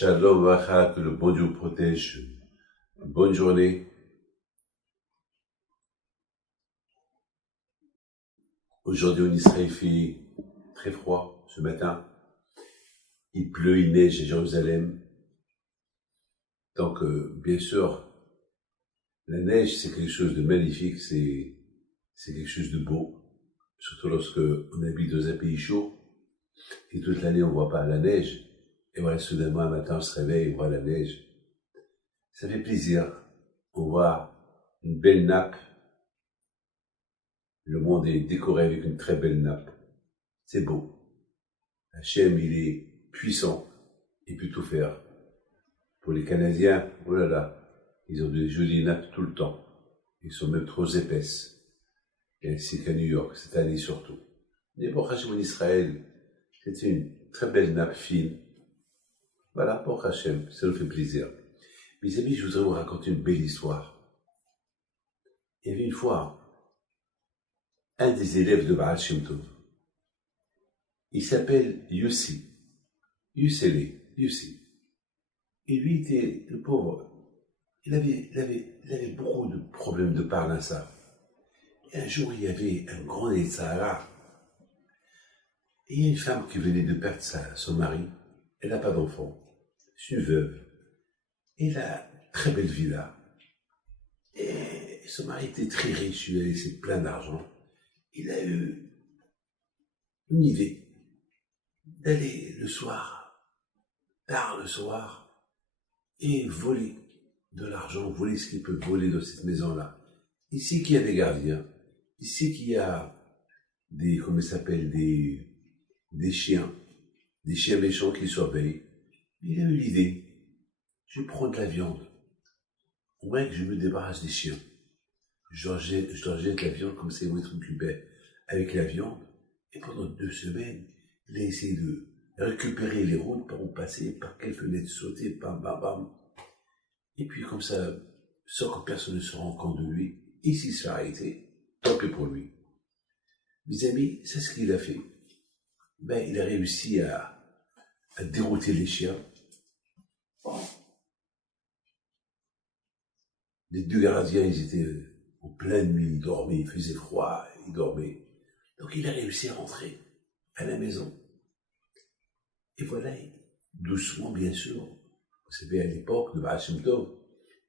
Shalom Vacha, que le bon Dieu vous protège. Bonne journée. Aujourd'hui en Israël, il fait très froid ce matin. Il pleut, il neige à Jérusalem. Donc, bien sûr, la neige, c'est quelque chose de magnifique, c'est quelque chose de beau. Surtout lorsque on habite dans un pays chaud et toute l'année on voit pas la neige. Et voilà, soudainement, un matin, on se réveille, on voit la neige. Ça fait plaisir. On voit une belle nappe. Le monde est décoré avec une très belle nappe. C'est beau. Hachem, il est puissant. Il peut tout faire. Pour les Canadiens, oh là là, ils ont des jolies nappes tout le temps. Ils sont même trop épaisses. Et ainsi qu'à New York, cette année surtout. Mais pour Hachem en Israël, c'est une très belle nappe fine. Voilà, pour Hachem, ça nous fait plaisir. Mes amis, je voudrais vous raconter une belle histoire. Il y avait une fois un des élèves de Baal Shem Tov. Il s'appelle Yussi. Yussi. Et lui était le pauvre. Il avait beaucoup de problèmes de parnassa. Et un jour, il y avait un grand Sahara. Et il y a une femme qui venait de perdre son mari. Elle n'a pas d'enfant. C'est une veuve. Et elle a une très belle villa. Et son mari était très riche. Il lui a laissé plein d'argent. Il a eu une idée d'aller le soir, tard le soir, et voler de l'argent, voler ce qu'il peut voler dans cette maison-là. Ici qu'il y a des gardiens, ici qu'il y a des, comment ça s'appelle, des chiens méchants qui surveillent. Il a eu l'idée, je prends de la viande, au moins que je me débarrasse des chiens. Je leur jette la viande comme ça, ils vont être occupés avec la viande. Et pendant 2 semaines, il a essayé de récupérer les routes par où passer, par quelle fenêtre sauter, bam, bam, bam. Et puis comme ça, sans que personne ne se rende compte de lui, et s'il se fait arrêter, tant pis pour lui. Mes amis, c'est ce qu'il a fait. Ben, il a réussi à dérouter les chiens. Les 2 gardiens, ils étaient en pleine nuit, ils dormaient, il faisait froid, ils dormaient. Donc il a réussi à rentrer à la maison. Et voilà, doucement bien sûr, vous savez, à l'époque de Baal Shem Tov,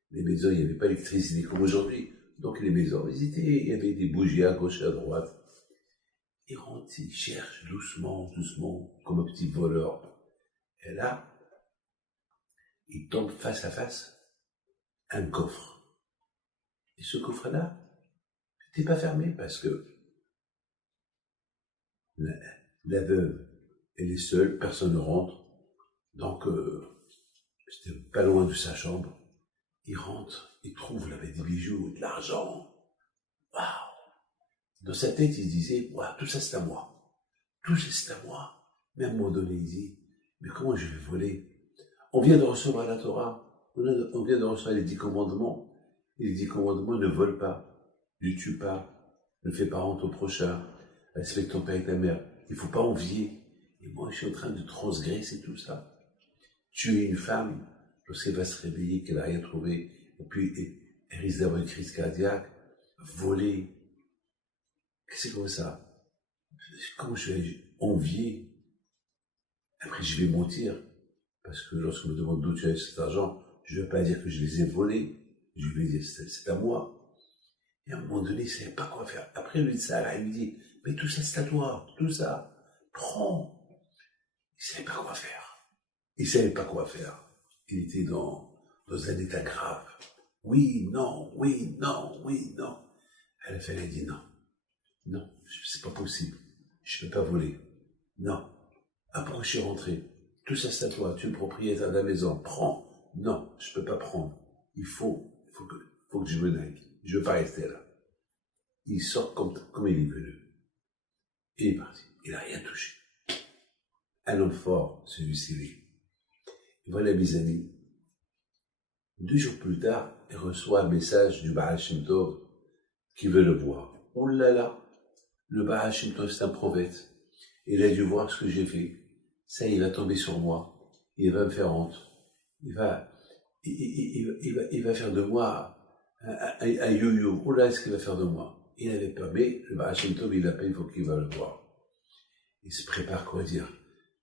les maisons, il n'y avait pas d'électricité comme aujourd'hui. Donc les maisons, il y avait des bougies à gauche et à droite. Il rentre, il cherche doucement, comme un petit voleur. Et là, il tombe face à face à un coffre. Et ce coffre-là, n'était pas fermé parce que la veuve, elle est seule, personne ne rentre. Donc, c'était pas loin de sa chambre. Il rentre, il trouve là des bijoux, de l'argent. Waouh! Dans sa tête, il se disait, waouh, tout ça c'est à moi. Tout ça c'est à moi. Mais à un moment donné, il dit, mais comment je vais voler? On vient de recevoir la Torah. On vient de recevoir les 10 commandements. Et les 10 commandements ne volent pas, ne tue pas, ne fais pas honte au prochain, respecte ton père et ta mère. Il ne faut pas envier. Et moi, je suis en train de transgresser tout ça. Tuer une femme, lorsqu'elle va se réveiller, qu'elle n'a rien trouvé, et puis elle risque d'avoir une crise cardiaque, voler. C'est comme ça. Comment je vais envier? Après, je vais mentir. Parce que lorsqu'on me demande d'où tu as cet argent, je ne vais pas dire que je les ai volés. Je vais dire, c'est à moi. Et à un moment donné, il ne savait pas quoi faire. Après, lui, ça, il me dit, mais tout ça, c'est à toi. Tout ça, prends. Il ne savait pas quoi faire. Il ne savait pas quoi faire. Il était dans un état grave. Oui, non, oui, non, oui, non. À la fin, elle a dit non. Non, c'est pas possible. Je ne peux pas voler. Non. Après, je suis rentré. Tout ça, c'est à toi. Tu es le propriétaire de la maison. Prends. Non, je ne peux pas prendre. Il faut que je me naille. Je ne veux pas rester là. Il sort comme il est venu. Et il est parti. Il n'a rien touché. Un homme fort, celui-ci. Voilà, mes amis. 2 jours plus tard, il reçoit un message du Baal Shem Tov qui veut le voir. Oh là là, le Baal Shem Tov, c'est un prophète. Il a dû voir ce que j'ai fait. Ça, il va tomber sur moi. Il va me faire honte. il va faire de moi un yo-yo. Oh là, est-ce qu'il va faire de moi? Il n'avait pas, mais le Baal Shem Tov, il l'appelle, il faut qu'il va le voir. Il se prépare, quoi dire.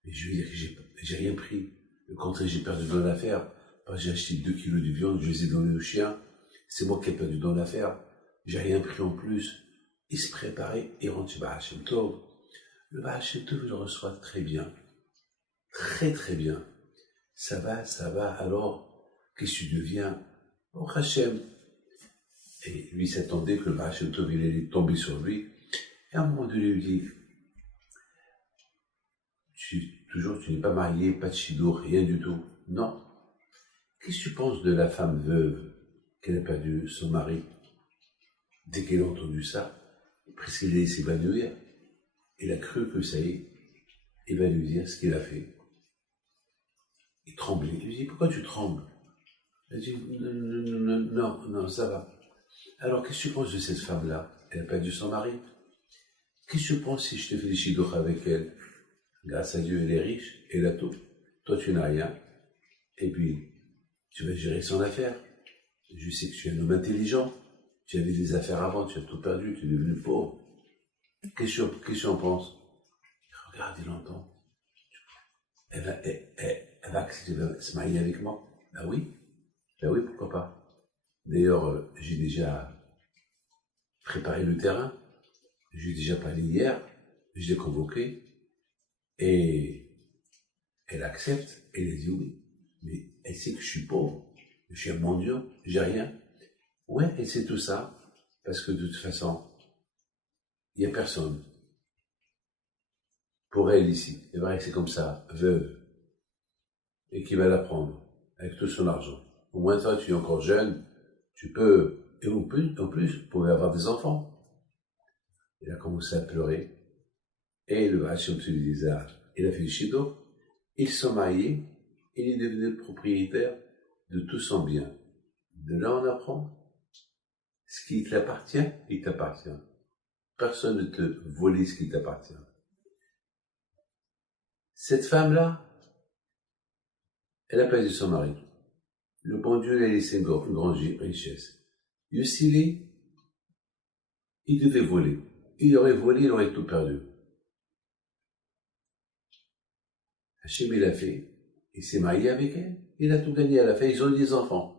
Mais je veux dire que j'ai rien pris. Le contraire, j'ai perdu dans l'affaire. Parce que j'ai acheté 2 kilos de viande, je les ai donnés aux chiens. C'est moi qui ai perdu dans l'affaire. J'ai rien pris en plus. Il se préparait, il rentre chez Baal Shem Tov. Le Baal Shem Tov, je le reçois très bien. Très très bien. Ça va, alors, qu'est-ce que tu deviens? Oh Hachem. Et lui s'attendait que le Baal Shem Tov, il allait tomber sur lui. Et à un moment donné, il lui dit, tu n'es pas marié, pas de chido, rien du tout. Non. Qu'est-ce que tu penses de la femme veuve qu'elle a perdu son mari? Dès qu'elle a entendu ça, presque il allait s'évanouir. Il a cru que ça y est, il va lui dire ce qu'il a fait. Il tremblait. Il lui dit, pourquoi tu trembles? Elle dit, non, ça va. Alors, qu'est-ce que tu penses de cette femme-là? Elle a perdu son mari. Qu'est-ce que tu penses si je te fais des chidoches avec elle? Grâce à Dieu, elle est riche, elle a tout. Toi, tu n'as rien. Et puis, tu vas gérer son affaire. Je sais que tu es un homme intelligent. Tu avais des affaires avant, tu as tout perdu, tu es devenu pauvre. Qu'est-ce que tu en penses? Il regarde, il entend. Elle va accepter de se marier avec moi? Ben oui, pourquoi pas. D'ailleurs, j'ai déjà préparé le terrain. J'ai déjà parlé hier, je l'ai convoqué. Et elle accepte, elle a dit oui. Mais elle sait que je suis pauvre, je suis un mendiant, j'ai rien. Ouais, elle sait tout ça, parce que de toute façon, il n'y a personne. Pour elle ici, c'est vrai que c'est comme ça, veuve, et qui va la prendre, avec tout son argent. Au moins toi, tu es encore jeune, tu peux, et en plus, vous pouvez avoir des enfants. Il a commencé à pleurer, et le Hachem se lui disait, il a fait le shido, ils sont mariés, il est devenu le propriétaire de tout son bien. De là, on apprend, ce qui t'appartient, il t'appartient. Personne ne te vole ce qui t'appartient. Cette femme-là, elle a perdu son mari. Le bon Dieu lui a laissé une grande richesse. Yussili, il devait voler. Il aurait volé, il aurait tout perdu. Hachem, il a fait. Il s'est marié avec elle. Il a tout gagné à la fin. Ils ont eu des enfants.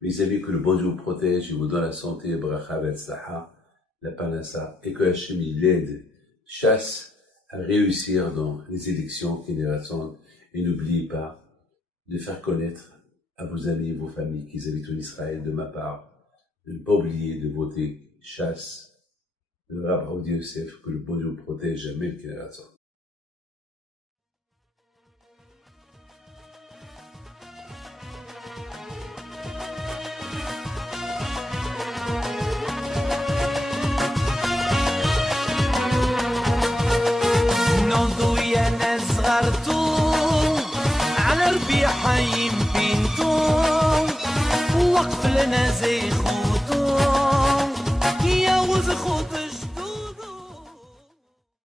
Mais ils savaient que le bon Dieu vous protège, il vous donne la santé, bracha, vetzlaha, la panassa, et que Hachem, il l'aide, chasse à réussir dans les élections qui nous attendent. Et n'oubliez pas de faire connaître à vos amis et vos familles qui habitent en Israël de ma part, de ne pas oublier de voter chasse, le Rav Audi Yosef, que le bon Dieu vous protège jamais le Kénération. حي بينتو وقف لنا زي خوتو